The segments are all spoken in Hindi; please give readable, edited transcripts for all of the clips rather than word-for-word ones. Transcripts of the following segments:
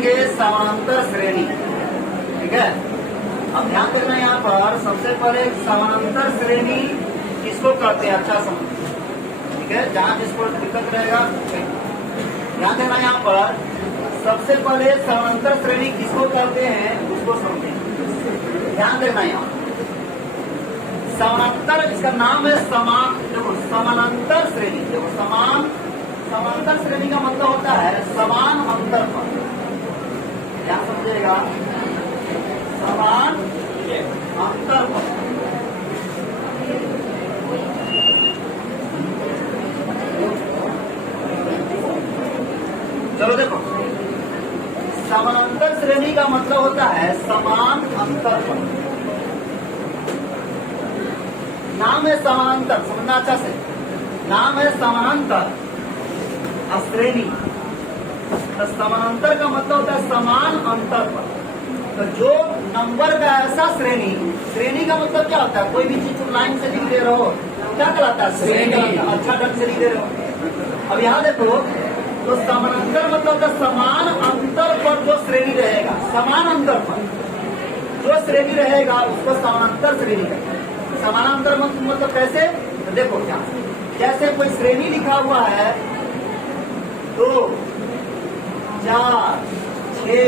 करेंगे समानांतर श्रेणी। ठीक है, अब ध्यान देना यहाँ पर सबसे पहले समानांतर श्रेणी किसको कहते हैं, अच्छा समझ। ठीक है, जहाँ जिसको दिक्कत रहेगा ध्यान देना। यहाँ पर सबसे पहले समानांतर श्रेणी किसको कहते हैं उसको समझें। ध्यान देना यहाँ समानांतर, इसका नाम है समान। देखो समानांतर श्रेणी, देखो समानांतर श्रेणी का मतलब होता है समान अंतर पर। क्या समझेगा, समान अंतर पर। चलो देखो, समानांतर श्रेणी का मतलब होता है समान अंतर पर। नाम है समानांतर, समझना अच्छा से, नाम है समानांतर श्रेणी। तो समानांतर का मतलब होता है समान अंतर पर। तो जो नंबर का ऐसा श्रेणी, श्रेणी का मतलब क्या होता है, कोई भी चीज तुम लाइन से लिख दे रहे हो क्या कहलाता है, श्रेणी। अच्छा ढंग से लिख दे रहे हो। अब यहाँ देखो, तो समानांतर मतलब होता है समान अंतर पर जो श्रेणी रहेगा, समान अंतर पर जो श्रेणी रहेगा उसको समानांतर श्रेणी कहते हैं। समानांतर मतलब कैसे, तो देखो क्या, जैसे कोई श्रेणी लिखा हुआ है 2, 4, 6,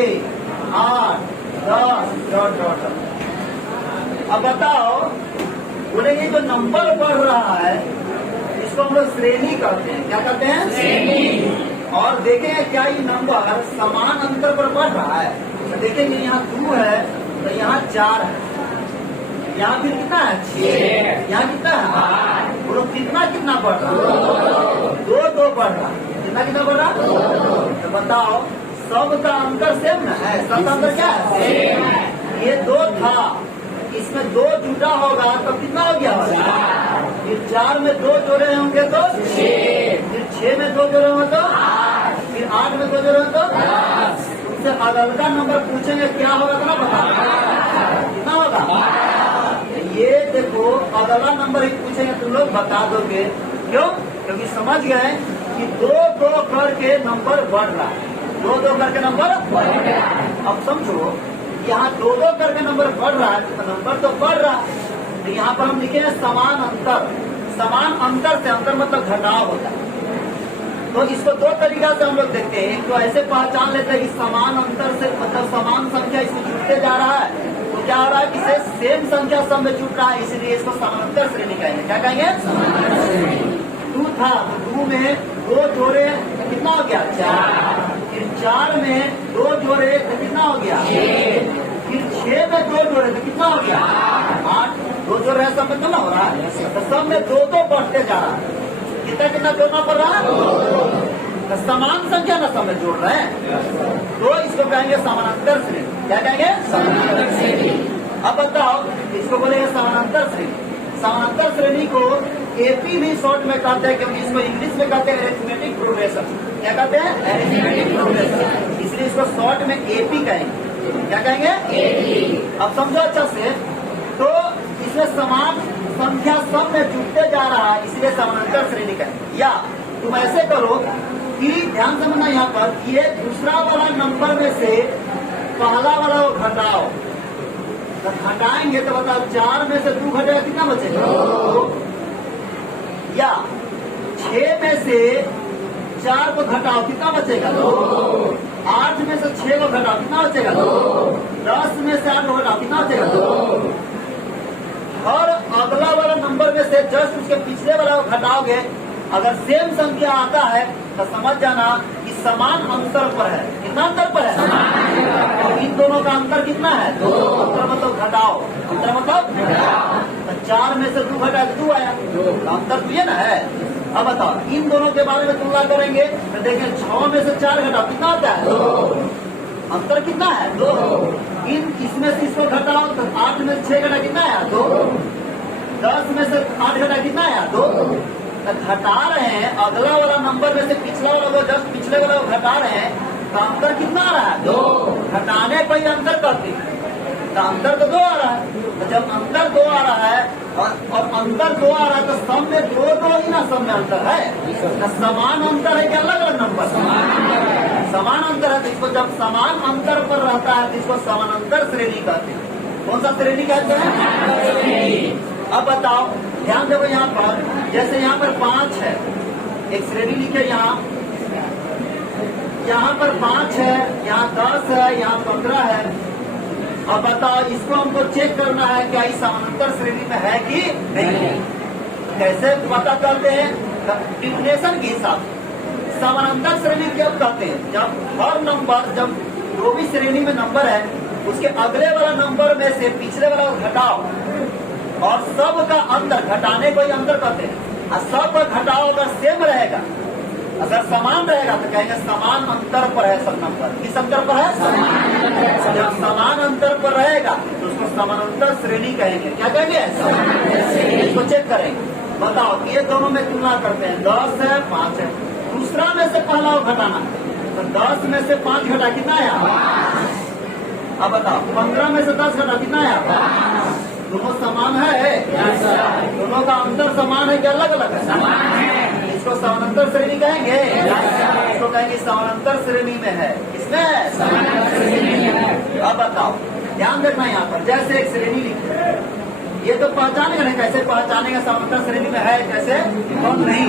8, 10 डॉट डॉट। अब बताओ, बोले ये जो नंबर बढ़ रहा है इसको हम लोग श्रेणी कहते हैं। क्या कहते हैं, श्रेणी। और देखें क्या ये नंबर समान अंतर पर बढ़ रहा है, तो देखेंगे यहाँ 2 है तो यहाँ 4 है, यहाँ फिर कितना है 6, यहाँ कितना है 8। बोलो कितना कितना बढ़ रहा है, 2 बढ़ रहा है। कितना कितना बढ़ रहा है, तो बताओ सब का अंतर सेम ना है, सब का अंतर क्या है, सेम है। ये 2 था, इसमें 2 जुटा होगा तो कितना हो गया, फिर 4 में 2 जोड़े होंगे तो 6, फिर 6 में 2 जोड़े होंगे तो 8, फिर 8 में 2 जोड़े होंगे तो 10। तुमसे अगला नंबर पूछेंगे क्या होगा तो ना बता, कितना होगा। ये देखो अगला नंबर ही पूछेंगे तुम लोग बता दोगे, क्यों, क्योंकि समझ गए कि 2 करके नंबर बढ़ रहा है, 2 करके नंबर बढ़ रहा है। अब समझो यहाँ 2 करके नंबर बढ़ रहा है तो नंबर तो बढ़ रहा है, तो यहाँ पर हम लिखे हैं समान अंतर। समान अंतर से, अंतर मतलब घटाव होता है। तो इसको 2 तरीका से हम लोग देखते हैं। एक तो ऐसे पहचान लेते हैं कि समान अंतर से मतलब समान संख्या इसमें जुटते जा रहा है, तो क्या हो रहा है कि सेम संख्या सब में जुट रहा है, इसलिए इसको समानांतर श्रेणी कहेंगे। क्या कहेंगे, 2 था तो 2 में 2 जोड़े तो कितना हो गया 4, फिर 4 में 2 जोड़े तो कितना हो गया 6, फिर 6 में 2 जोड़े तो कितना हो गया 8। 2 जोड़े सब में कितना हो रहा है, तो सब में 2 बढ़ते जा रहा है। कितना कितना जोड़ना पड़ रहा है, तो समान संख्या ना सब में जोड़ रहे हैं, तो इसको कहेंगे समानांतर श्रेणी। क्या कहेंगे, समानांतर श्रेणी। अब बताओ, इसको बोलेंगे समानांतर श्रेणी। समानांतर श्रेणी को एपी भी शॉर्ट में कहते हैं, क्योंकि इसको इंग्लिश में कहते हैं अरिथमेटिक प्रोग्रेशन। क्या कहते हैं, अरिथमेटिक प्रोग्रेशन, इसलिए इसको शॉर्ट में एपी कहेंगे। क्या कहेंगे, एपी। अब समझो अच्छा से, तो इसमें समान संख्या सब में जुटते जा रहा है, इसलिए समानांतर श्रेणी कहेंगे। या तुम ऐसे करो कि ध्यान समझना यहाँ पर, ये दूसरा वाला नंबर में से पहला वाला को घटाओ, तो घटाएंगे तो बताओ 4 में से 2 घटेगा कितना बचेगा, 2। या 6 में से 4 को घटाओ कितना बचेगा, 2। 8 में से 6 को घटाओ कितना बचेगा, 2। 10 में से 8 को घटाओ कितना बचेगा, 2। और अगला वाला नंबर में से जस्ट उसके पिछले वाला को घटाओगे, अगर सेम संख्या आता है तो समझ जाना कि समान अंतर पर है। कितना अंतर पर है, और इन दोनों का अंतर कितना है, 2। अंतर मतलब घटाओ, अंतर मतलब घटाओ। तो 4 में से 2 घटा 2 आया, तो अंतर तो ये ना है। अब बताओ, इन दोनों के बारे में तुलना करेंगे तो देखें 6 में से 4 घटाओ कितना आता है, 2। अंतर कितना है, 2। इसमें से इसको घटाओ तो 8 में से 6 घटा कितना आया, 2। 10 में से 8 घटा कितना आया, 2। तो घटा रहे हैं, अगला वाला नंबर में से पिछला वाला को जस्ट पिछले वाला को घटा रहे हैं, तो अंतर कितना आ रहा है, 2। घटाने पर ही अंतर करते हैं, तो अंतर तो 2 आ रहा है। तो जब अंतर 2 आ रहा है और अंतर 2 आ रहा है, तो सब में 2 ही ना, सब में अंतर है। तो समान अंतर है कि अलग अलग नंबर, समान अंतर है, तो इसको जब समान अंतर पर रहता है तो इसको समानांतर श्रेणी कहते हैं। कौन सा श्रेणी कहते हैं? अब बताओ, ध्यान देखो यहाँ पर, जैसे यहाँ पर 5 है, एक श्रेणी लिखे यहाँ पर 5 है, यहाँ 10 है, यहाँ 15 है। अब बताओ, इसको हमको चेक करना है क्या इस समानांतर श्रेणी में है कि नहीं। कैसे पता करते हैं? डिफिनेशन के हिसाब से। समानांतर श्रेणी कब कहते हैं? जब हर नंबर, जब जो भी श्रेणी में नंबर है उसके अगले वाला नंबर में से पिछले वाला घटाओ और सब का अंतर, घटाने को ही अंतर कहते हैं, और सब का घटाओ अगर सेम रहेगा, अगर समान रहेगा तो कहेंगे समान अंतर पर है सब नंबर। किस अंतर पर है? जब समान अंतर पर रहेगा तो उसको समानांतर श्रेणी कहेंगे। क्या कहेंगे? इसको चेक करेंगे। बताओ, ये दोनों में तुलना करते हैं, 10 है 5 है, दूसरा में से पहला घटाना, तो 10 में से 5 घटा कितना आया? अब बताओ, 15 में से 10 घटा कितना आया? दोनों समान है? दोनों का अंतर समान है कि अलग अलग है? इसको समानांतर श्रेणी कहेंगे। इसको कहेंगे समानांतर श्रेणी में है। किसमें? अब बताओ, ध्यान देखना यहाँ पर, जैसे एक श्रेणी लिखी, ये तो पहचानेगा नहीं, कैसे पहचानेगा समानांतर श्रेणी में है कैसे और नहीं,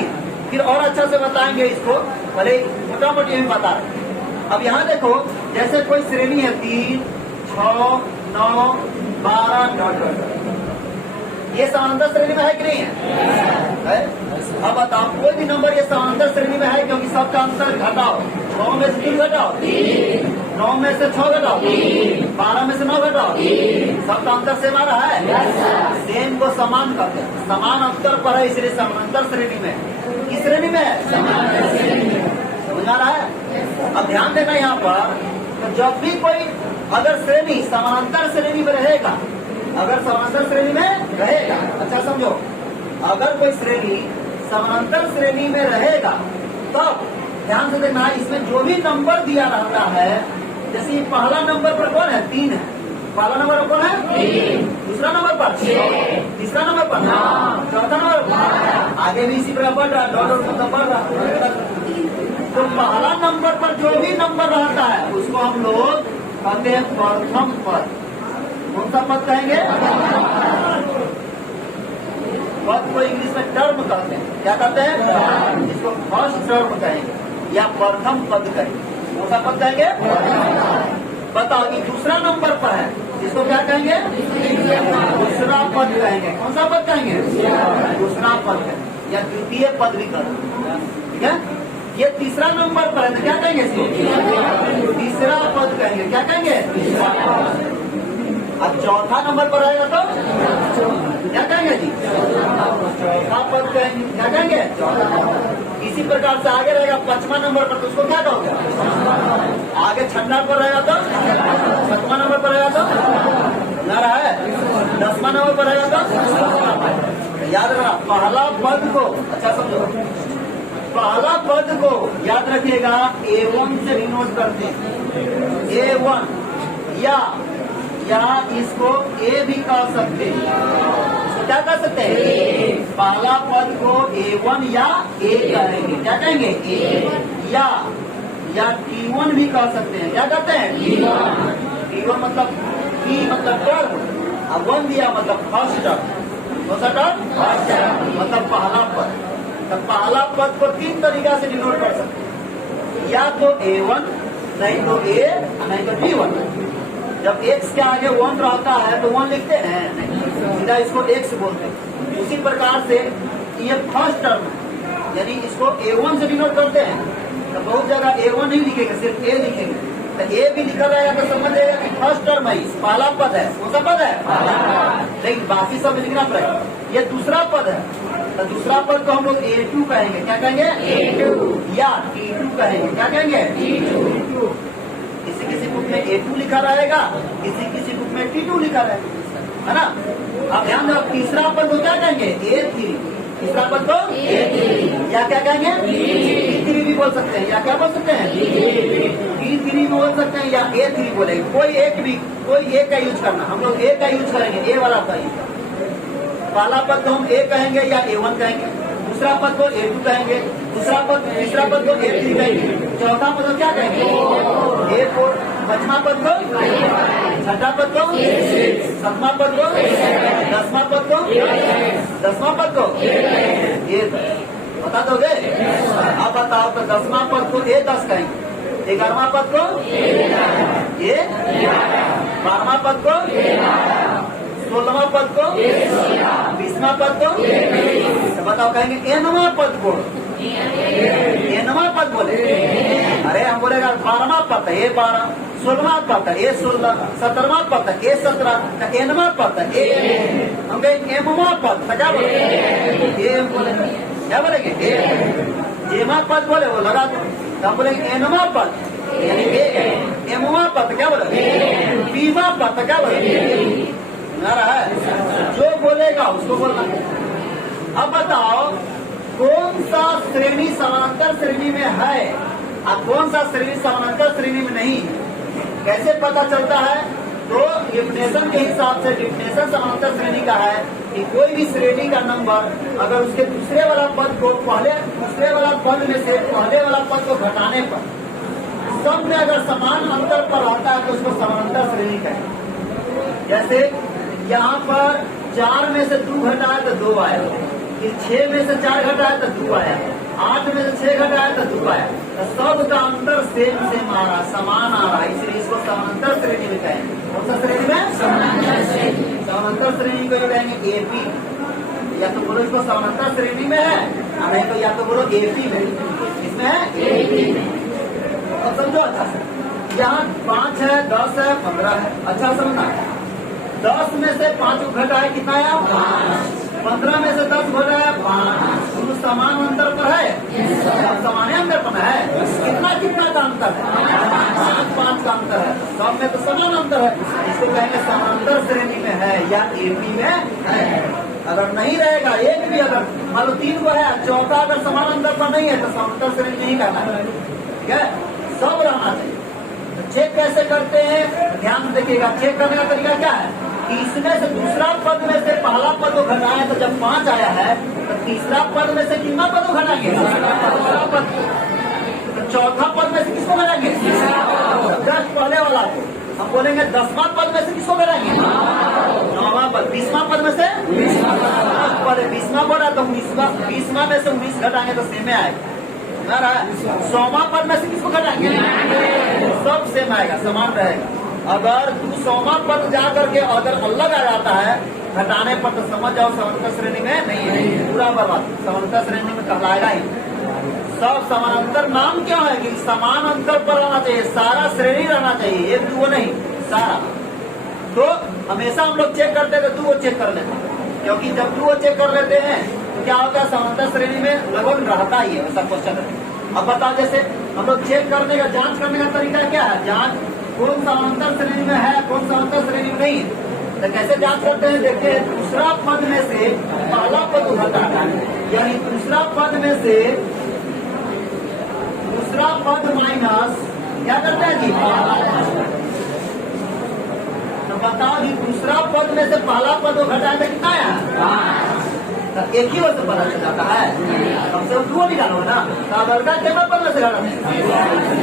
फिर और अच्छा से बताएंगे इसको, भले मोटा मोटी भी बता रहे। अब यहाँ देखो, जैसे कोई श्रेणी है 3, 6, 9, 12 डॉट, ये समानांतर श्रेणी में है कि नहीं है? अब बताओ, कोई भी नंबर ये समानांतर श्रेणी में है, क्योंकि सबका अंतर घटाओ, 6 में से 3 घटाओ, 9 में से 6 घटाओ, 12 में से 9 घटाओ, सबका अंतर सेम आ रहा है। सेम को समान करते हैं, समान अंतर पर है, इसलिए समानांतर श्रेणी में। किस श्रेणी में है? समझ आ रहा है? अब ध्यान देना यहाँ पर, तो जब भी कोई अगर श्रेणी समानांतर श्रेणी में रहेगा, अगर समानांतर श्रेणी में रहेगा, अच्छा समझो, अगर कोई श्रेणी समानांतर श्रेणी में रहेगा तब ध्यान से देखना, इसमें जो भी नंबर दिया रहता है, जैसे पहला नंबर पर कौन है? 3 है, पहला नंबर पर कौन है? 3, दूसरा नंबर पर 6, तीसरा नंबर पर 9, चौथा नंबर पर, आगे भी इसी प्रकार बढ़ रहा, डॉट मतलब बढ़ रहा। तो पहला नंबर पर जो भी नंबर रहता है उसको हम लोग कहते हैं प्रथम पद। कौन सा पद कहेंगे? पद को इंग्लिश में टर्म कहते हैं। क्या कहते हैं? इसको फर्स्ट टर्म कहेंगे या प्रथम पद कहेंगे। कौन सा पद कहेंगे? बताओ, कि दूसरा नंबर पर है, इसको क्या कहेंगे? दूसरा पद कहेंगे। कौन सा पद कहेंगे? दूसरा पद है या द्वितीय पद भी कहेंगे। ठीक है, ये तीसरा नंबर पर है तो क्या कहेंगे इसको? तीसरा पद कहेंगे। क्या कहेंगे? अब चौथा नंबर पर आएगा तो क्या कहेंगे जी? चौथा पद कहेंगे। क्या कहेंगे? इसी प्रकार से आगे रहेगा 5वां नंबर पर, तो उसको क्या कहोगे? आगे 6 पर रहेगा तो 7वां नंबर पर रहेगा तो ना रहा है, 10वां नंबर पर रहेगा तो याद रखना, पहला पद को अच्छा समझो, पहला पद को याद रखिएगा A1 से डिनोट करते हैं। A1 या इसको ए भी कह सकते हैं। क्या कह सकते हैं? पहला पद को A1 या ए कहेंगे। क्या कहेंगे? ए या T1 भी कह सकते हैं। क्या कहते हैं? T1 मतलब T मतलब टर्म, अब 1 दिया मतलब फर्स्ट टर्म। कौन सा टर्म? फर्स्ट टर्म मतलब पहला पद। तो पहला पद को 3 तरीका से डिनोट कर सकते हैं, या तो A1, नहीं तो A, नहीं तो T1। जब x के आगे 1 रहता है तो 1 लिखते हैं, सीधा इसको x बोलते हैं। उसी प्रकार से ये फर्स्ट टर्म है, यानी इसको A1 से डिनोट करते हैं। तो बहुत जगह A1 नहीं लिखेंगे, सिर्फ A लिखेंगे। तो A भी लिखा रहेगा तो समझ जाएगा कि फर्स्ट टर्म है, पहला पद है। कौन सा पद है? लेकिन बाकी सब लिखना पड़ेगा। ये दूसरा पद है, तो दूसरा पद को हम लोग A2 कहेंगे। क्या कहेंगे? A2 या T2 कहेंगे। क्या कहेंगे? T2। किसी किसी बुक में A2 लिखा रहेगा, किसी किसी बुक में T2 लिखा रहेगा, है ना। अब ध्यान दो, तीसरा पद को क्या कहेंगे? A3। तीसरा पद को A3 या क्या कहेंगे? T3 भी बोल सकते हैं, या क्या बोल सकते हैं? T3 भी बोल सकते हैं या A3 बोलेंगे। कोई एक का यूज करना, हम लोग A का यूज करेंगे, A वाला का यूज। पहला पद को हम A कहेंगे या A1 कहेंगे, तीसरा पद को A2 कहेंगे, तीसरा पद को A3 कहेंगे, चौथा पद को क्या कहेंगे A4, पांचवा पद को, छठा पद को, सातवां पद को, दसवां पद को A10 बता दोगे? अब बताओ तो 10वां पद को A10 कहेंगे, 11वां पद को A, 12वां पद को 16वां पद को 20वां पद को, तो बताओ कहेंगे Nवां पद को, Nवां पद बोले, अरे हम बोलेगा 12वां पद है A12, 16वां पद है A16, 17वां पद है A17, Nवां पद है हम कहेंगे Mवां पद, क्या बोले बोले क्या बोलेंगे Jवां पद बोले वो लगा दो, तो हम बोलेंगे Nवां पद यानी Mवां पद क्या बोले Bवां पद क्या बोले ना रहा है, जो बोलेगा उसको बोलना। अब बताओ कौन सा श्रेणी समानांतर श्रेणी में है और कौन सा श्रेणी समानांतर श्रेणी में नहीं है, कैसे पता चलता है? तो डिफिनेशन के हिसाब से डिफिनेशन समानांतर श्रेणी का है कि कोई भी श्रेणी का नंबर अगर उसके दूसरे वाला पद को दूसरे वाला पद में से पहले वाला पद को घटाने पर सब में अगर समान अंतर पर आता है तो उसको समानांतर श्रेणी कहें। जैसे यहाँ पर 4 में से 2 घटाया तो 2 आया, फिर 6 में से 4 घटाया तो 2 आया, 8 में से 6 घटाया तो 2 आया, तो सब का अंतर सेम आ रहा, समान आ रहा है, इसलिए इसको समानांतर श्रेणी में कहेंगे। कौन सा श्रेणी में? समानांतर श्रेणी को कहेंगे AP, या तो बोलो इसको समानांतर श्रेणी में है, नहीं तो या तो बोलो AP में, इसमें है AP में। अब समझो अच्छा से, यहाँ 5 है, 10 है, 15 है, अच्छा समझना। 10 में से 5 घटाया कितना आया 5, 15 में से 10 घटाया 5, तो समान अंतर पर है, समान अंतर पर है, कितना का अंतर है 5 का अंतर है, सब में तो समान अंतर है, इसको कहेंगे समानांतर श्रेणी में है या AP में है। अगर नहीं रहेगा एक भी, अगर मान लो 3 को है, चौथा अगर समान अंतर पर नहीं है तो समानांतर श्रेणी नहीं करना है, ठीक है, सब रहना चाहिए। तो चेक कैसे करते हैं ध्यान देखिएगा, चेक करने का तरीका क्या है कि इसमें से दूसरा पद में से पहला पद को घटाए तो जब 5 आया है तो तीसरा पद में से कितना पद को घटाएंगे पद, तो चौथा पद में से किसको घटाएंगे 10 पहले वाला को, हम बोलेंगे 10वां पद में से किसको घटाएंगे 9वां पद, 20वां पद में से 20वां पद है तो 20वां में से 19 घटाएंगे तो सेम आएगा ना रहा। 100वां पद में से किसको घटाएंगे सब सेम आएगा, समान रहेगा। अगर 100वां पद जा करके अगर अलग आ जाता है घटाने पर तो समझ जाओ समानांतर श्रेणी में नहीं है, पूरा बर्बाद, समानांतर श्रेणी में कहलाएगा ही। सब समानांतर नाम क्यों है कि समान अंतर पर रहना चाहिए, सारा श्रेणी रहना चाहिए, एक दो नहीं सारा। तो हमेशा हम लोग चेक करते हैं तो 2 चेक कर लेते हैं, क्योंकि जब 2 चेक कर लेते हैं तो क्या होता है समानांतर श्रेणी में लगभग रहता ही है ऐसा क्वेश्चन है। अब बताओ जैसे हम लोग चेक करने का जांच करने का तरीका क्या है, जांच कौन समानांतर श्रेणी में है कौन समानांतर श्रेणी में नहीं है, तो कैसे जांच करते हैं? देखते हैं दूसरा पद में से पहला पद घटाना है, यानी दूसरा पद में से दूसरा पद माइनस क्या करते हैं जी पहला पद। तो बताओ जी दूसरा पद में से पहला पद को घटाए तो कितना आया, तो एक ही वजह से पता चल जाता है, कम से कम 2 निकालो ना, तो अगर कितना पद में से घटा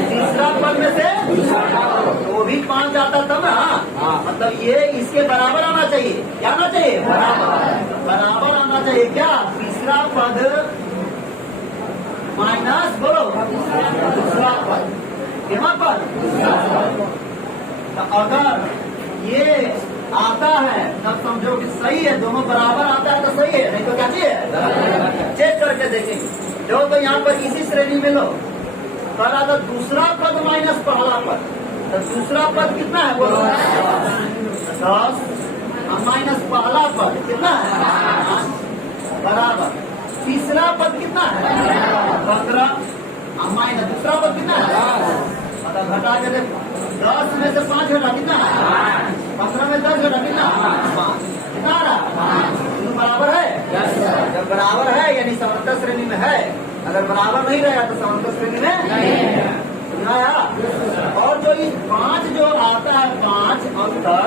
तीसरा पद में से तो वो भी 5 आता तब ना, मतलब ये इसके बराबर आना चाहिए, क्या आना चाहिए बराबर आना चाहिए, क्या तीसरा पद माइनस बोलो दूसरा पद, कितना पद, तो अगर ये आता है तब समझो कि सही है, दोनों बराबर आता है तो सही है, नहीं तो क्या चाहिए चेक करके देखेंगे। जो तो यहाँ पर इसी श्रेणी में लो पहला तो दूसरा पद माइनस पहला पद, तो दूसरा पद कितना है बोलो 10 माइनस पहला पद कितना है बराबर, तीसरा पद कितना है 15 माइनस दूसरा पद कितना है, मतलब घटा के देखो 10 में से 5 घटा कितना है 15 में 10 घटा कितना 5, कितना आ रहा बराबर है, जब बराबर है यानी समानांतर श्रेणी में है, अगर बराबर नहीं रहेगा तो समानांतर श्रेणी में नहीं है। और जो ये 5 जो आता है 5 अंतर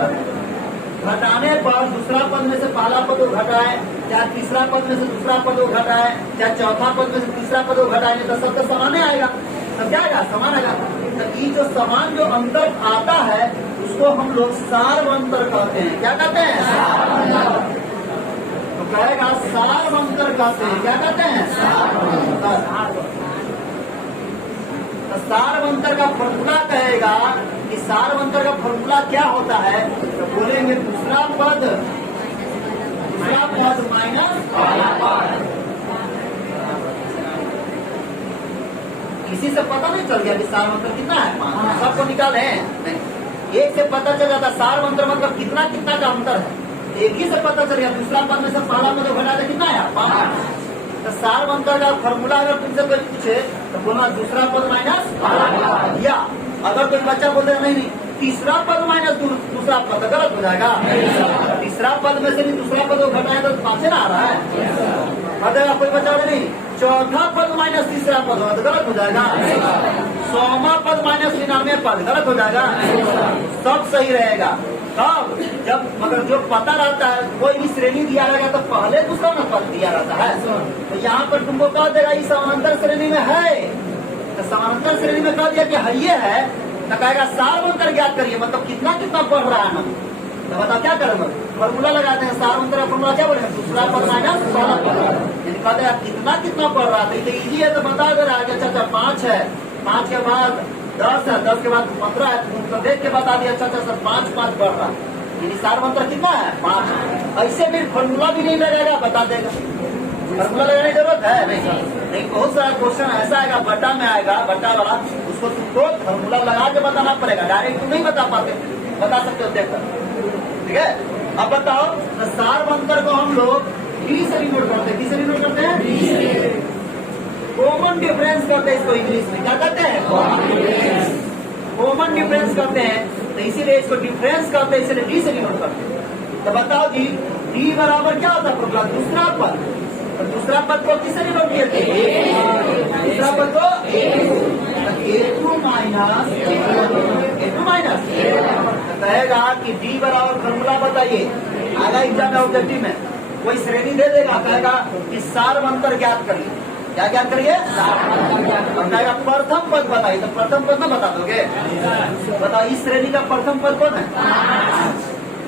घटाने पर दूसरा पद में से पहला पद को घटाए चाहे तीसरा पद में से दूसरा पद वो घटाए, चाहे चौथा पद में से तीसरा पद वो घटाएंगे तो सब तो समान आएगा। तब क्या आएगा? समान आएगा। तो ये जो समान जो अंतर आता है उसको हम लोग सार्वंतर कहते हैं। क्या कहते हैं? तो कहेगा सार्वंतर कहते हैं। क्या कहते हैं? तो सार्वंतर का फॉर्मूला कहेगा कि सार्वंतर का फॉर्मूला क्या होता है, तो बोलेंगे दूसरा पद माइनस पहला पद। इसी से पता नहीं चल गया कि सार्वंतर कितना है? सबको निकाले नहीं, एक से पता चल जाता सार्वंतर मतलब कितना कितना का अंतर है, एक ही से पता चल गया। दूसरा पद में से पहला पद घटा दे कितना है? 5। तो सार्वंतर का फॉर्मूला अगर तुमसे कोई पूछे तो बोलना दूसरा पद माइनस पहला पद, या अगर कोई बच्चा बोलते नहीं तीसरा पद माइनस दूसरा पद, गलत हो जाएगा। तीसरा पद में से भी दूसरा पद को घटाए तो 5 ना आ रहा है, बताएगा कोई बच्चा नहीं। चौथा पद माइनस तीसरा पद होगा तो गलत हो जाएगा। 100वां पद माइनस 99 पद गलत हो जाएगा। सब सही रहेगा तब जब, मगर जो पता रहता है कोई भी श्रेणी दिया रहेगा तो पहले दूसरा न पद दिया रहता है। तो यहाँ पर तुमको कह देगा ये समानांतर श्रेणी में है, तो समानांतर श्रेणी में कह दिया कि है ये है, तो कहेगा सार्वंतर ज्ञात करिए, मतलब कितना कितना बढ़ रहा है नंबर। तो बताओ क्या करेंगे? फॉर्मूला लगाते हैं। सार्वंतर का फॉर्मूला क्या बोलेंगे? दूसरा पद माइनस पहला पद, यानी कहते हैं कितना कितना बढ़ रहा है। तो इजी है तो बता दे रहा है कि अच्छा 5 है, 5 के बाद 10 है, 10 के बाद 15 है, तो देख के बता दिया अच्छा सर 5 बढ़ रहा है, यानी सार्वंतर कितना है? 5। ऐसे भी फॉर्मूला भी नहीं लगेगा, बता देगा। फॉर्मूला लगाने की जरूरत है नहीं। बहुत सारा क्वेश्चन ऐसा आएगा बटा में आएगा, बटा वाला, उसको तुमको फॉर्मूला लगा के बताना पड़ेगा, डायरेक्ट तुम नहीं बता पाते, बता सकते हो देखकर। ठीक है, अब बताओ तो सार्वंतर को हम लोग डी से डिनोट करते हैं। किससे डिनोट करते हैं? कॉमन डिफरेंस करते हैं इसको इंग्लिश में। क्या कहते हैं? कॉमन डिफरेंस करते हैं, तो इसीलिए इसको डिफरेंस करते हैं, इसलिए डी से डिनोट करते हैं। तो बताओ जी डी बराबर क्या होता है फॉर्मूला? दूसरा पद। तो दूसरा पद को किससे डिनोट किए थे? दूसरा पद को A2 माइनस कहेगा कि डी बराबर फॉर्मूला बताइए। आधा एग्जाम ऑब्जेक्टिव में कोई श्रेणी दे देगा, कहेगा कि सार्वंतर ज्ञात करिए। क्या ज्ञात करिए? और कहेगा प्रथम पद बताइए, तो प्रथम पद ना बता दोगे? बताओ इस श्रेणी का प्रथम पद कौन है?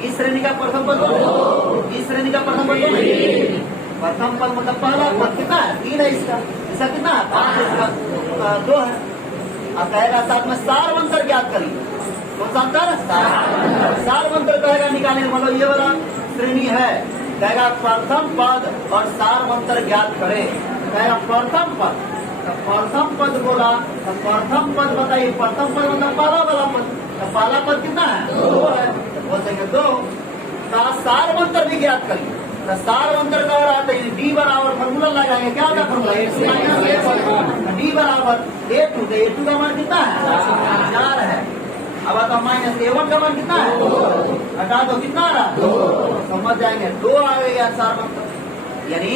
इस श्रेणी का प्रथम पद कौन? इस श्रेणी का प्रथम पद कौन है? प्रथम पद मतलब पहला पद कितना है? 3 है इसका, इसका कितना है? 5 है, इसका 2 है। अब कहेगा साथ में सार्वंतर ज्ञात करिए। कौन सा अंतर? सार्वंतर कहेगा निकालने, मतलब ये वाला श्रेणी है, कहेगा प्रथम पद और सार्वंतर ज्ञात करे। कहेगा प्रथम पद, तो प्रथम पद बोला तो प्रथम पद बताइए। प्रथम पद मतलब पहला वाला पद, तो पहला पद कितना है? 2 है, तो बोल देंगे 2। का सार्वंतर भी ज्ञात करिए, तो सार्वंतर का रहा है डी बराबर फॉर्मूला लगाएंगे। क्या होगा फॉर्मूला? डी बराबर A2, तो A2 का मान कितना है? 4 है। अब आता माइनस A1 का मान कितना है? 2। हटा दो, कितना आ रहा? 2। समझ जाएंगे 2 आ गया सार्वंतर। यानी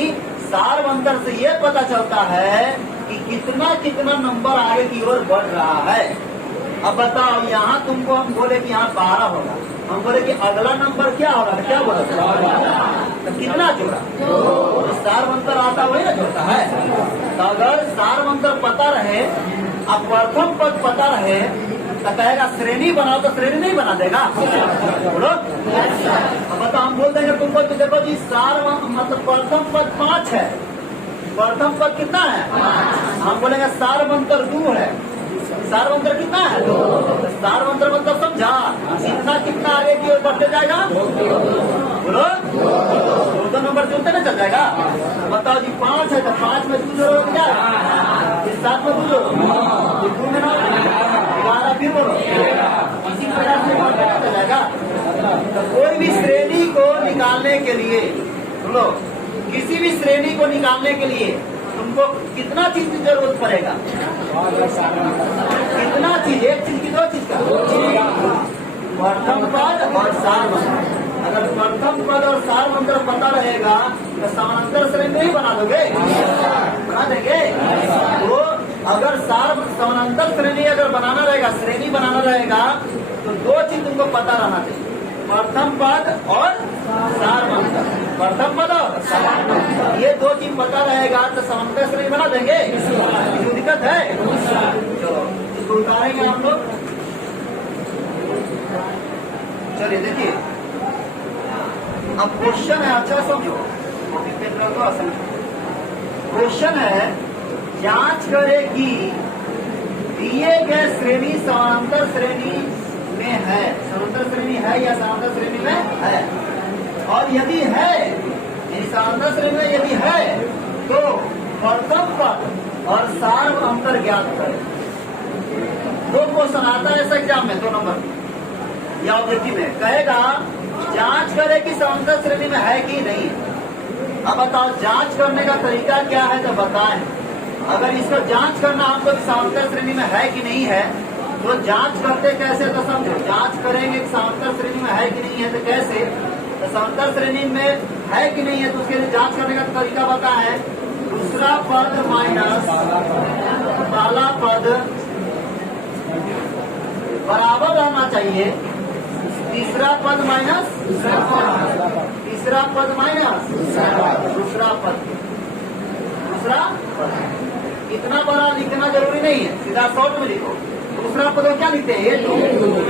सार्वंतर से ये पता चलता है कि कितना कितना नंबर आगे की ओर बढ़ रहा है। अब बताओ यहाँ तुमको हम बोले कि यहाँ 12 होगा, हम बोले कि अगला नंबर क्या होगा, तो क्या बोला? तो कितना जोड़ा? तो सार्वंतर आता वही ना जोड़ता है। तो अगर सार्वंतर पता रहे, अब प्रथम पद पता रहे, तो कहेगा श्रेणी बनाओ, तो श्रेणी नहीं बना देगा? बोलो। अब बताओ हम बोल देंगे तुमको कि देखो जी मतलब प्रथम पद 5 है, प्रथम पद कितना है? हम बोलेंगे सार्वंतर 2 है। सार्वंतर कितना है? 2। सार्वंतर मतलब समझा, कितना कितना आगे की ओर बढ़ते जाएगा? बोलो। 2 नंबर जोड़ते ना चल जाएगा। बताओ जी 5 है, तो 5 में 2 जोड़ो क्या? 7 में 2 जोड़ो, 2 में 11, फिर बोलो। इसी प्रकार से बढ़ता चल जाएगा। तो कोई भी श्रेणी को निकालने के लिए, बोलो, किसी भी श्रेणी को निकालने के लिए तुमको कितना चीज की जरूरत पड़ेगा? कितना चीज? एक चीज की, 2 चीज का? प्रथम पद और सार्वंतर। अगर प्रथम पद और सार्वंतर पता रहेगा तो समानांतर श्रेणी नहीं बना दोगे? बना देंगे। तो अगर समानांतर श्रेणी अगर बनाना रहेगा, श्रेणी बनाना रहेगा, तो 2 चीज तुमको पता रहना चाहिए। प्रथम पद और सार्वंतर, प्रथम पद और सार्वंतर, ये दो चीज पता रहेगा तो समांतर श्रेणी बना देंगे। इसमें दिक्कत है? चलो इसको उतारेंगे हम लोग। चलिए देखिए, अब क्वेश्चन है, अच्छा समझो, क्वेश्चन है जांच करें कि दिए गए श्रेणी समांतर श्रेणी में है, समांतर श्रेणी है या समांतर श्रेणी में है, और यदि है, समांतर श्रेणी में यदि है तो प्रथम पद और सार्वंतर ज्ञात करें। दो क्वेश्चन आता है ऐसा एग्जाम में, 2 नंबर या ऑब्जेक्टिव में कहेगा जांच करें कि समांतर श्रेणी में है कि नहीं। अब बताओ जांच करने का तरीका क्या है तो बताएं। अगर इसको जांच करना हमको समांतर श्रेणी में है कि नहीं है, तो जांच करते कैसे तो समझो। जांच करेंगे कि समांतर श्रेणी में है कि नहीं है तो कैसे, तो समांतर श्रेणी में है कि नहीं है तो उसके लिए जांच करने का तरीका बताएं। दूसरा पद माइनस पहला पद बराबर रहना चाहिए, तीसरा पद माइनस तीसरा पद माइनस दूसरा पद, दूसरा इतना बड़ा लिखना जरूरी नहीं है, सीधा शॉर्ट में लिखो। दूसरा पद क्या लिखते हैं, A2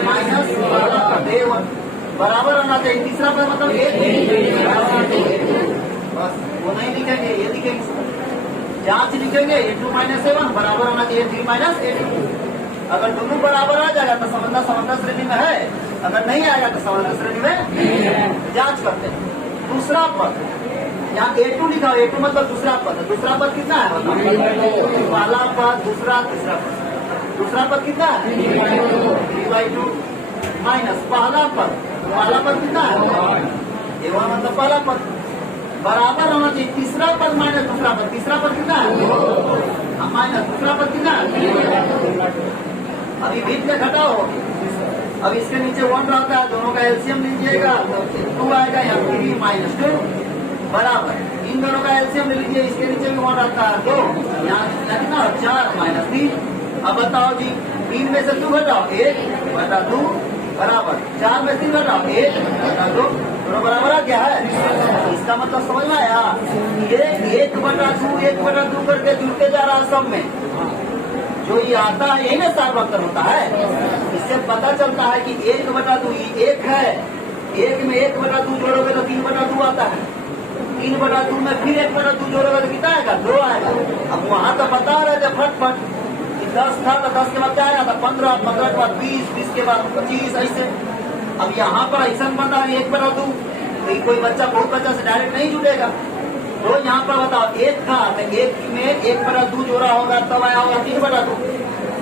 माइनस पहला पद A1 बराबर रहना चाहिए, तीसरा पद मतलब A3 बस वो नहीं लिखेंगे, ये लिखेंगे। जांच लिखेंगे A2 माइनस A1 बराबर होना चाहिए A3 माइनस A2। अगर दोनों बराबर आ जाएगा तो समांतर श्रेणी में है, अगर नहीं आएगा तो समांतर श्रेणी में जांच करते हैं। दूसरा पद यहाँ A2 लिखा हो, A2 मतलब दूसरा पद, दूसरा पद कितना है, पहला पद दूसरा तीसरा पद, दूसरा पद कितना है 3/2 माइनस पहला पद कितना है A1 मतलब पहला पद बराबर होना चाहिए, तीसरा पद माइनस दूसरा पद, तीसरा पद कितना है माइनस दूसरा पद कितना है। अभी बीच में घटाओ, अब इसके नीचे 1 रहता है, दोनों का एलसीएम लीजिएगा तो 2 आएगा, यहाँ 3 माइनस 2 बराबर, इन दोनों का एलसीएम ले लीजिए, इसके नीचे भी 1 रहता है 2, यहाँ कितना 4 माइनस 3। अब बताओ जी 3 में से 2 घटाओ 1/2 बराबर, 4 में 3 घटाओ 1/2, दोनों बराबर आ गया है। इसका मतलब समझ में आया, ये 1/2 करके जुड़ते जा रहा है सब में, जो ये आता है यही ना सार्वंतर होता है। इससे पता चलता है कि 1/2 1 है, 1 में 1/2 जोड़ोगे तो 3/2 आता है, 3/2 में फिर 1/2 जोड़ोगे तो कितना आएगा 2 आएगा। अब वहां तो बता रहे थे फटफट कि 10 था तो 10 के बाद क्या आया था 15, 15 के बाद 20, 20 के बाद 25 ऐसे। अब यहाँ पर ऐसा बता है 1/2, तो कोई बच्चा बहुत बच्चा से डायरेक्ट नहीं जुड़ेगा, तो यहाँ पर बताओ 1 था तो 1 में 1/2 जोड़ा होगा तब आया होगा 3/2,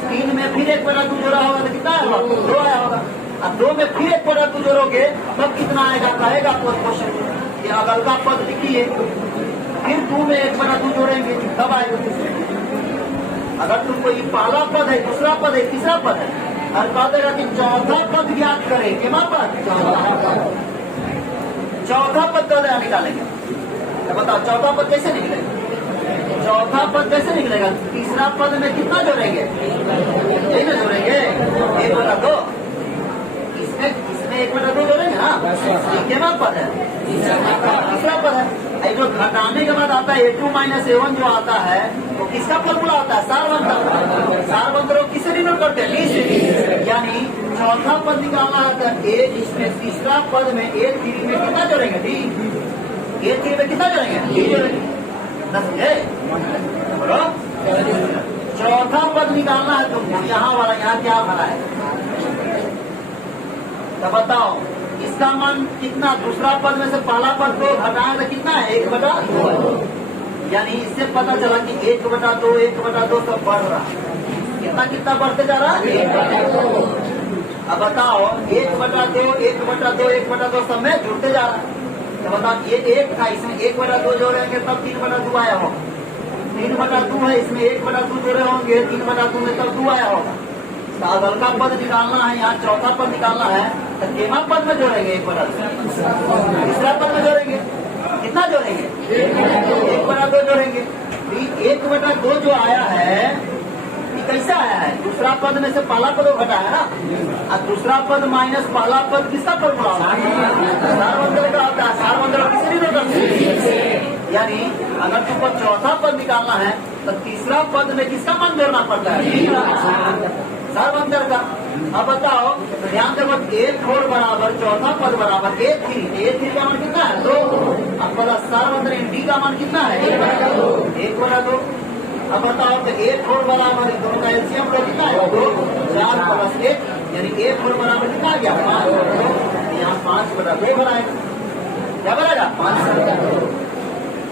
3 में फिर 1/2 जोड़ा होगा तो कितना आएगा 2 आया होगा। अब 2 में फिर 1/2 जोड़ोगे तब कितना आएगा कहेगा क्वेश्चन, ये अगल का पद लिखिए, फिर 2 में 1/2 जोड़ेंगे तब आएगा। अगर तुमको ये पहला पद है, दूसरा पद है, तीसरा पद है, और कह देगा कि चौथा पद ज्ञात करें, कितना पद चौथा पद निकालेंगे, बताओ चौथा पद कैसे निकलेगा, चौथा पद कैसे निकलेगा, तीसरा पद में कितना जोड़ेंगे, यही ना जोड़ेंगे 1/2, इसमें 1/2 जोड़ेंगे ना, कितना पद है तीसरा पद है। जो घटाने के बाद आता है A2 माइनस A1 जो आता है वो किसका फॉर्मूला आता है सार्वंतर, सार्वंतर किसे डिनोट करते हैं D से, यानी चौथा पद निकालना होता है A, इसमें तीसरा पद में A3 में कितना जोड़ेंगे D, A3 में कितना जोड़ेंगे D जोड़ेंगे, समझे बोलो। चौथा पद निकालना है तुमको, यहाँ वाला यहाँ क्या भरा है तो बताओ इसका मान कितना, दूसरा पद में से पहला पद को घटाए तो कितना है 1/2, यानी इससे पता चला कि 1/2 1/2 सब बढ़ रहा है, कितना कितना बढ़ते जा रहा है 1/2। अब बताओ 1/2 1/2 1/2 सब में जुड़ते जा रहा है, तो बताओ ये 1 था, इसमें 1/2 जोड़ेंगे तब 3/2 आया होगा, 3/2 है, इसमें 1/2 जोड़े होंगे 3/2 में तब 2 आया होगा। अगल का पद निकालना है, यहाँ चौथा पद निकालना है तो केमा पद में जोड़ेंगे 1/2, तीसरा पद में जोड़ेंगे, कितना जोड़ेंगे 1/2 जोड़ेंगे। 1/2 जो आया है कैसा आया है? दूसरा पद में से पहला पद घटा है ना, और दूसरा पद माइनस पहला पद किसका फॉर्मूला होता है? सार्वंतर का होता है। सार्वंतर किसे नहीं होता? यानी अगर तुमको चौथा पद निकालना है तो तीसरा पद में किसका मान जोड़ना पड़ता है? सार्वंतर का। अब बताओ, तो ध्यान देखो, A4 बराबर चौथा पद बराबर A3। A3 का मान कितना है? 2। अब प्लस सार्वंतर डी का मान कितना है? 1/2। अब बताओ, तो A4 बराबर दोनों का एलसीएम लो कितना है? 2। 4 प्लस 1 यानी A4 बराबर कितना आ गया? 5। यहाँ 5/2 बनाएगा। क्या बनेगा? 5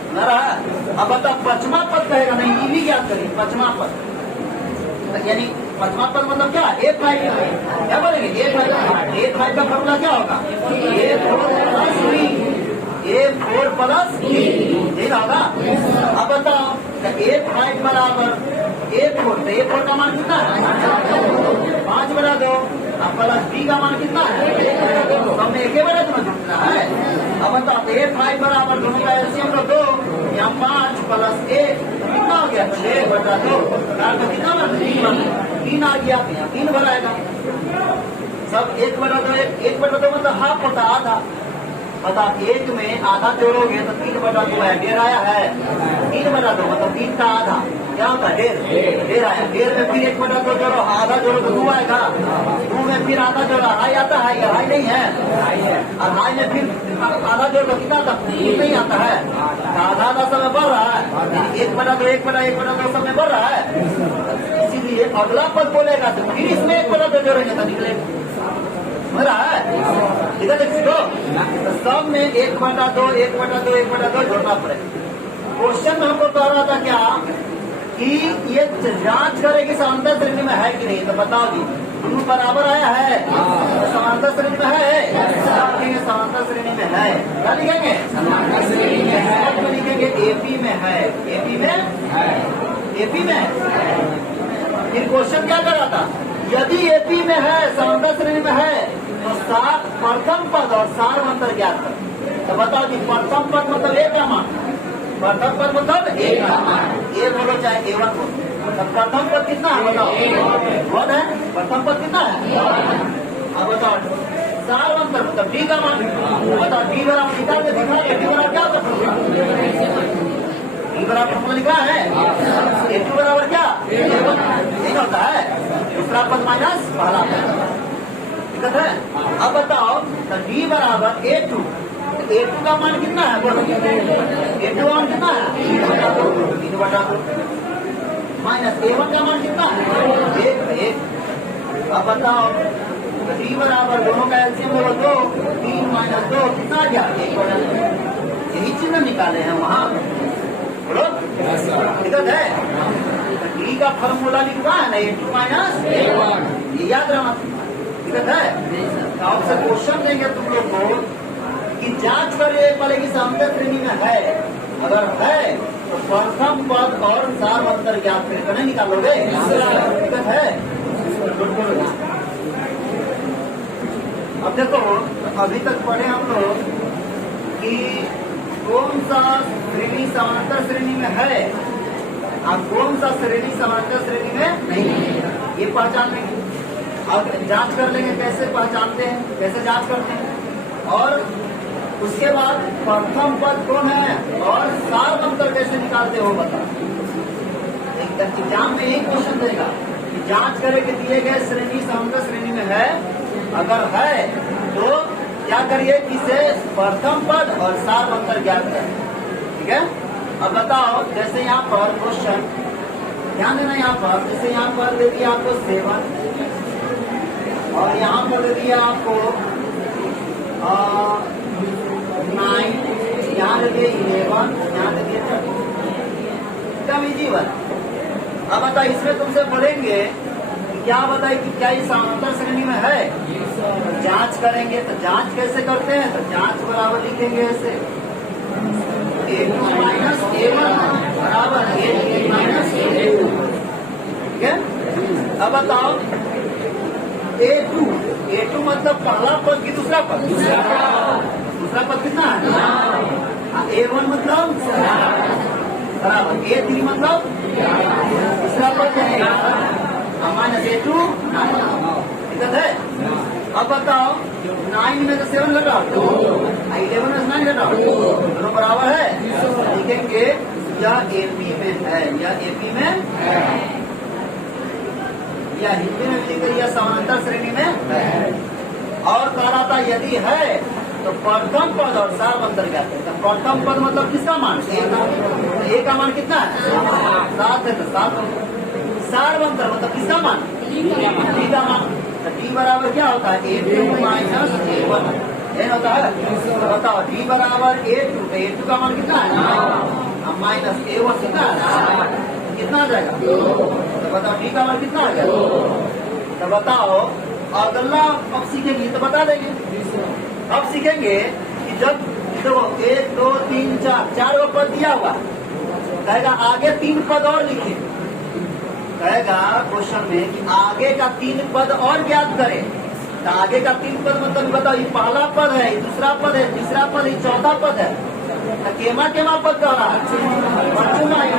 न रहा। अब बताओ, पचमा पद कहेगा नहीं, ये भी याद करिए। पचमा पद यानी पचमा पद मतलब क्या? A5। क्या बोलेंगे? A5 का फॉर्मूला क्या होगा? A4 plus B। यही होगा। अब बताओ, A5 बराबर A4, तो A4 का मान कितना है? 5/2। अब प्लस B का मान कितना है? हमने एक बड़ा जुटना है। अब बताओ, A5 बराबर दोनों का एलसीएम लो 2, यहाँ 5 प्लस 1 कितना हो गया? 6/2। कितना बना? 3 आ गया। 3 बनाएगा। सब 1/2 1/2 मतलब हाफ होता, आधा। बता, 1 में आधा जोड़ोगे तो 3/2 है। 1.5 आया है। 3/2 मतलब 3 का आधा क्या होता है? 1.5 आया। 1.5 में फिर 1/2 जोड़ो, आधा जोड़ो तो 2 आएगा। 2 में फिर आधा जोड़ो, अढ़ाई आता है। ये अढ़ाई नहीं है। अढ़ाई में फिर आधा जोड़ो कितना आता? 3 नहीं आता है। आधा समय बढ़ रहा है। 1/2 समय बढ़ रहा है। इसीलिए अगला पद बोलेगा तो फिर इसमें 1/2 जोड़ेंगे तो निकलेगा। समझ रहा है? इधर देखो, तो सब में 1/2 जोड़ना पड़ेगा। क्वेश्चन में हमको कह रहा था क्या कि ये जांच करेगी समांतर श्रेणी में है कि नहीं। तो बताओ जी, दोनों बराबर आया है तो समांतर श्रेणी में है। समांतर श्रेणी में है। क्या लिखेंगे? समांतर श्रेणी में है। लिखेंगे AP में है। AP में फिर क्वेश्चन क्या कर रहा था? यदि AP में है, समांतर श्रेणी में है, तो प्रथम पद और सार्वंतर ज्ञात कर। तो बताओ जी, प्रथम पद मतलब A का मान, प्रथम पद मतलब A का मान। A बोलो चाहे A1 बोलो। तो प्रथम पद कितना है? बताओ। 1 है। प्रथम पद कितना है? अब बताओ, सार्वंतर मतलब D का मान। बताओ, D बराबर निकाल के दिखा के D बराबर क्या कर? D बराबर लिखा है A2 बराबर क्या? नहीं होता है। दूसरा पद माइनस पहला पद। दिक्कत है? अब बताओ, तो D बराबर A2। A2 का मान कितना है? A2 का मान कितना है? 3/2। माइनस A1 का मान कितना है? 1। अब बताओ, D बराबर दोनों का एलसीएम लो 2। 3 - 2 कितना आ गया? 1/2। यही चिन्ह निकाले हैं वहाँ। बोलो, दिक्कत है? D का फॉर्मूला लिखा है ना, A2 - A1। ये याद रखना। दिक्कत है? तो आपसे क्वेश्चन देंगे तुम लोग को कि जांच करिए पहले की समांतर श्रेणी में है। अगर है तो प्रथम पद और सार्वंतर ज्ञात करके नहीं निकालोगे। दिक्कत है? अब देखो, अभी तक पढ़े हम लोग कि कौन सा श्रेणी समांतर श्रेणी में है और कौन सा श्रेणी समांतर श्रेणी में नहीं है, ये पहचान लेंगे। अब जांच कर लेंगे कैसे पहचानते हैं, कैसे जांच करते हैं, और उसके बाद प्रथम पद कौन है और सार्वंतर कैसे निकालते हो बताओ। एग्जाम में एक क्वेश्चन देगा कि जांच करे कि दिए गए श्रेणी समांतर श्रेणी में है। अगर है तो क्या करिए, किसे प्रथम पद और सार्वंतर ज्ञात करें। ठीक है? अब बताओ, जैसे यहाँ पर क्वेश्चन ध्यान देना, यहाँ पर जैसे यहाँ पर दे दिया आपको 7 और यहाँ पर दे दिया आपको 9, यहाँ दे दिए 11, यहाँ दे दिए 13। एकदम इजी बात। अब बताइए, इसमें तुमसे बोलेंगे क्या बताइए कि क्या ये समांतर श्रेणी में है। जांच करेंगे तो जांच कैसे करते हैं, तो जांच बराबर लिखेंगे ऐसे, A2 - A1 बराबर A3 - A2। ठीक है? अब बताओ, A2 मतलब पहला पद की दूसरा पद, दूसरा पद कितना है? A1 मतलब बराबर A3 मतलब तीसरा पद है। माइनस ए टू दिक्कत है। अब बताओ 9 में तो 7 लग रहा 2, 11 में 9 लग रहा दोनों बराबर है। लिखेंगे यह एपी में है, यह एपी में है, या हिंदी में लिखेंगे यह समानांतर श्रेणी में है। और कह रहा था यदि है तो प्रथम पद और सार्वंतर क्या कहते हैं। प्रथम पद मतलब किसका मान, ए का मान कितना है 7 है तो 7। सार्वंतर मतलब किसका मान, डी का मान। तो डी बराबर क्या होता है A2 माइनस A1 एन होता है। तो बताओ डी बराबर A2, तो A2 का मान कितना है माइनस A1 कितना है, कितना आ जाएगा 2। तो बताओ डी का मान कितना आ जाएगा। तो बताओ अगला अब सीखेंगे तो बता देंगे। अब सीखेंगे कि जब देखो 1 2 3 4 गो पद दिया हुआ, कहेगा आगे 3 पद और लिखे, कहेगा क्वेश्चन में कि आगे का 3 पद और ज्ञात करें। तो आगे का 3 पद मतलब बताओ ये पहला पद है, ये दूसरा पद है, तीसरा पद, ये चौथा पद है। तो केमा केमा पद कह रहा है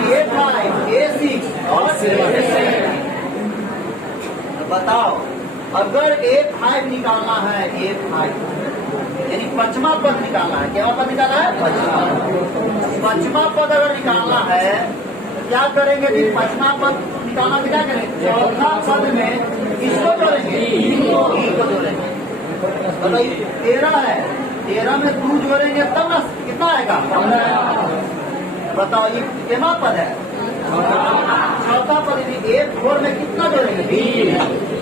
A5 और तो बताओ अगर A5 निकालना है, A5 यानी पांचवा पद निकालना है। क्या पद निकालना है पांचवा पद अगर निकालना है तो क्या करेंगे कि पांचवा पद निकालना क्या करेंगे, चौथा पद में किसको जोड़ेंगे, ई को जोड़ेंगे। मतलब 13 है, 13 में 2 जोड़ेंगे तब ना कितना आएगा 15। बताओ ये केमा पद है चौथा पद, A4 में कितना जोड़ेंगे 20।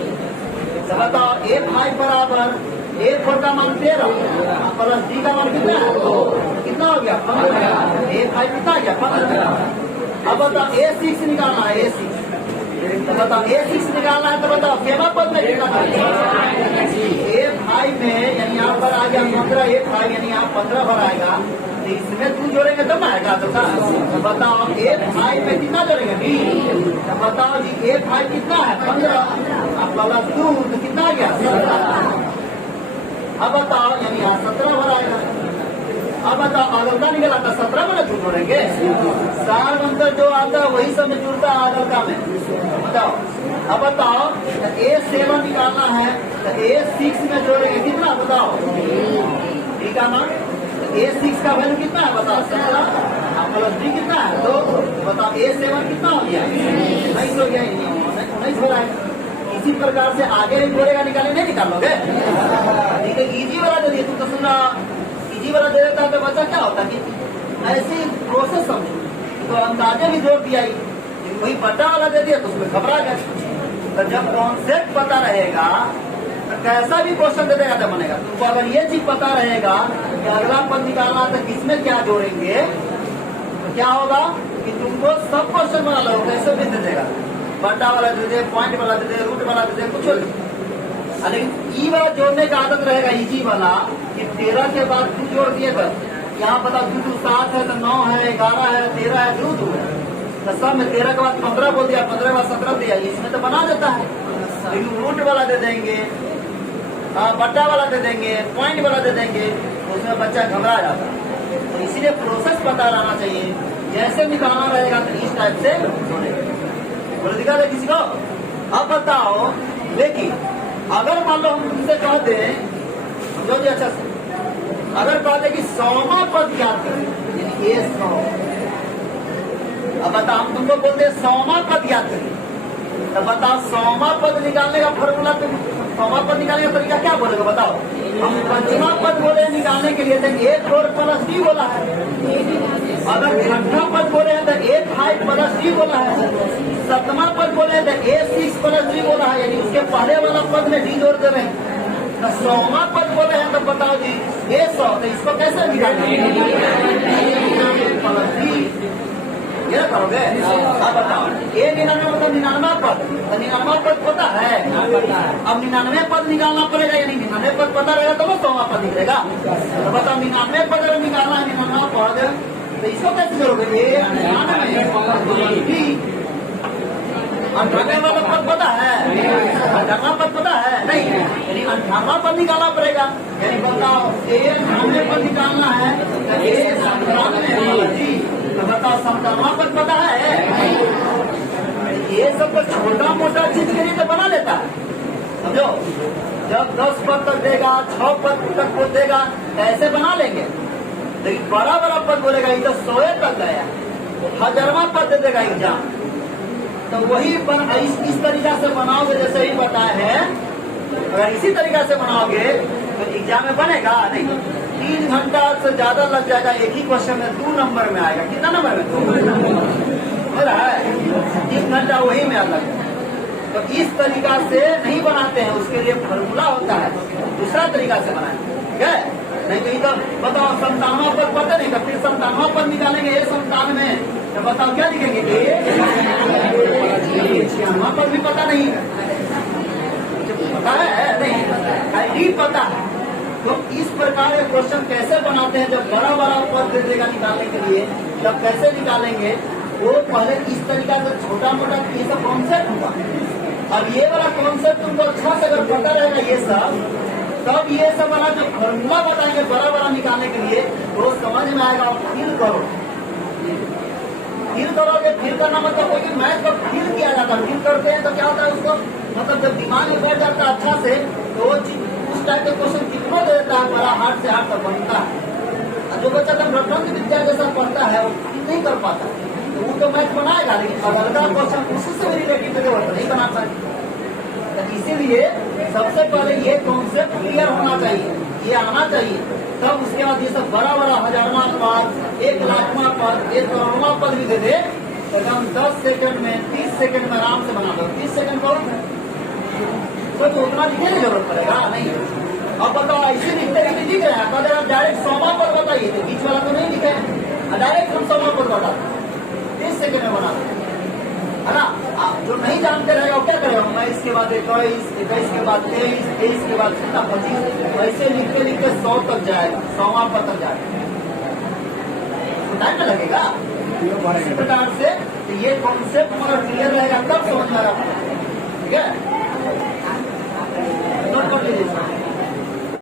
तो बताओ A5 बराबर A4 का मान 13 प्लस डी का मान कितना है 2, कितना हो गया 15। A5 कितना आ गया 15। अब बताओ A6 निकालना है, A6 तो बताओ A6 निकालना है। तो बताओ केमा पद में कितना A5 में यानी यहाँ पर आ गया 15, A5 यानी यहाँ 15 पर आएगा। तो इसमें 2 जोड़ेंगे तब आएगा। तो बताओ A5 में कितना जोड़ेंगे 20। तो बताओ जी A5 कितना है 15 प्लस 2 तो कितना आ गया 17। अब बताओ यानी यहाँ 17 पर आएगा। अब बताओ अगलका निकला था 17 में 2 जोड़ेंगे, सार्वंतर जो आता है वही सब में जुड़ता है अगलका में। बताओ अब बताओ A7 निकालना है तो A6 में जोड़ेंगे कितना बताओ ठीक है ना। A6 का वैल्यू कितना है बताओ 17 प्लस डी कितना है 2। बताओ A7 कितना हो गया 19 हो गया, 19 हो रहा है। इसी प्रकार से आगे नहीं जोड़ेगा निकाले नहीं निकालोगे। ठीक है इजी वाला दे दिए तुम तो सुना, इजी वाला दे देता है तो बच्चा क्या होता कि ऐसी प्रोसेस समझो। तो अंदाजे भी जोड़ दिया, वही बटा वाला दे दिया तो उसमें घबरा गया। तो जब कॉन्सेप्ट पता रहेगा तो कैसा भी क्वेश्चन दे देगा तो बनेगा। तुमको अगर ये चीज पता रहेगा कि अगला पद निकालना तो किसमें क्या जोड़ेंगे तो क्या होगा कि तुमको सब क्वेश्चन बना लो कैसे भी दे देगा। बटा वाला दे दे, पॉइंट वाला दे दे, रूट वाला दे दे, कुछ लेकिन ई वाला जोड़ने का आदत रहेगा इजी वाला कि 13 के बाद 2 जोड़ दिए बस। यहाँ पता 2 2 7 है तो 9 है, 11 है, 13 है, 2 2 है। तो सब में 13 के बाद 15 बोल दिया, 15 के बाद 17 दिया, इसमें तो बना देता है। लेकिन रूट वाला दे देंगे, बट्टा वाला दे देंगे, पॉइंट वाला दे देंगे, उसमें बच्चा घबरा जाता है। तो इसीलिए प्रोसेस पता रहना चाहिए। जैसे निकालना रहेगा तो इस टाइप से बोले दिखा दे किसी को। अब बताओ लेकिन अगर मान लो हम तुमसे कह दें समझो जी अच्छा से, अगर कह दे कि 100वां पद याद करें यानी A100। अब बताओ हम तुमको बोलते हैं 100वां पद याद करें, तो बताओ 100वां पद निकालने का फॉर्मूला, तुम 100वां पद निकालने का तरीका क्या बोलेगा बताओ। हम 5वां पद बोले निकालने के लिए A4 प्लस डी बोला है। अगर 6वां पद बोले हैं तो A5 प्लस डी बोला है। 7वां पद बोले तो A6 प्लस डी बोला है, यानी उसके पहले वाला पद में डी जोड़ दे रहे हैं। तो 100वां पद बोले हैं तो बताओ जी A100, तो इसको कैसे निकालेंगे प्लस डी ये करोगे। अब बताओ A99 मतलब 99 पद, तो 99 पद पता है। अब 99 पद निकालना पड़ेगा, यानी 99 पद पता रहेगा तो 100वां पद निकलेगा। तो बताओ 99 पद अगर निकालना है 99 पद तो इसको कैसे जोड़ोगे 98 वाला पद पता है, 98 पद पता है नहीं, यानी 98 पद निकालना पड़ेगा। यानी बताओ A98 पद निकालना है तो बताओ 57वां पद पता है ये सब तो छोटा मोटा चीज के लिए तो बना लेता है, समझो। जब 10 पद तक देगा, 6 पद तक को देगा, ऐसे बना लेंगे। लेकिन बड़ा बड़ा पद बोलेगा ये तो 100 तक गया, 1000वां पद दे देगा एग्जाम। तो वही इस तरीका से बनाओगे जैसे ही बताया है। अगर इसी तरीका से बनाओगे तो एग्जाम में बनेगा नहीं। 3 घंटा से ज्यादा लग जाएगा, एक ही क्वेश्चन में 2 नंबर में आएगा। कितना नंबर में? 2 है। 3 घंटा वही में अलग। तो इस तरीका से नहीं बनाते हैं, उसके लिए फॉर्मूला होता है, दूसरा तरीका से बनाए, ठीक है। नहीं कहीं तो बताओ 97वां पद पता नहीं, तो फिर 97वां पद निकालेंगे ए 97 में, तो बताओ क्या लिखेंगे? 96वां पद भी पता नहीं, पता है नहीं, आईडी पता है। तो इस प्रकार के क्वेश्चन कैसे बनाते हैं? जब बड़ा बड़ा पद दे देगा निकालने के लिए, जब कैसे निकालेंगे वो पहले इस तरीका से छोटा मोटा ये सब कॉन्सेप्ट होगा। अब ये वाला कॉन्सेप्ट तुमको अच्छा से अगर पता रहेगा ये सब, तब ये सब वाला जो फॉर्मूला बताएंगे बड़ा बड़ा निकालने के लिए तो समझ में आएगा। और फील करो, फील करोगे। फील करना मतलब कोई मैथ को फील किया जाता है। फील करते हैं तो क्या होता है उसको, मतलब जब दिमाग में बैठ जाता है अच्छा से, तो वो चीज उस टाइप के क्वेश्चन कितना दे देता है, बड़ा हार्ड से हार्ड तक बनता है। जो बच्चा जब रटंत विद्या जैसा पढ़ता है वो फील नहीं कर पाता, तो वो तो मैथ बनाएगा, लेकिन अलग क्वेश्चन उससे रिलेटेड नहीं बना सकते। तो इसीलिए सबसे पहले ये कॉन्सेप्ट क्लियर होना चाहिए, ये आना चाहिए। तब उसके बाद ये सब बड़ा बड़ा 1000वां पद, 1 लाखवां पद, 1 करोड़वां पद भी दे दे तो हम 10 सेकंड में, 30 सेकंड में आराम से बना दो। 30 सेकंड को तो उतना लिखने की जरूरत पड़ेगा नहीं। अब बताओ ऐसे लिखते लिख रहे हैं, अगर आप डायरेक्ट 100वां पद बताइए तो बीच वाला तो नहीं लिखे, डायरेक्ट हम 100वां पद बता 30 सेकंड में बना दो, है ना। जो नहीं जानते रहेगा वो क्या करेगा? 19 के बाद 21, 21 के बाद 23, 23 के बाद 25, ऐसे लिखते लिखते 100 तक जाएगा, 100वां पद तक जाएगा, टाइम लगेगा। इस प्रकार से ये कॉन्सेप्ट हमारा क्लियर रहेगा तब समझ में आ रहा है, ठीक है।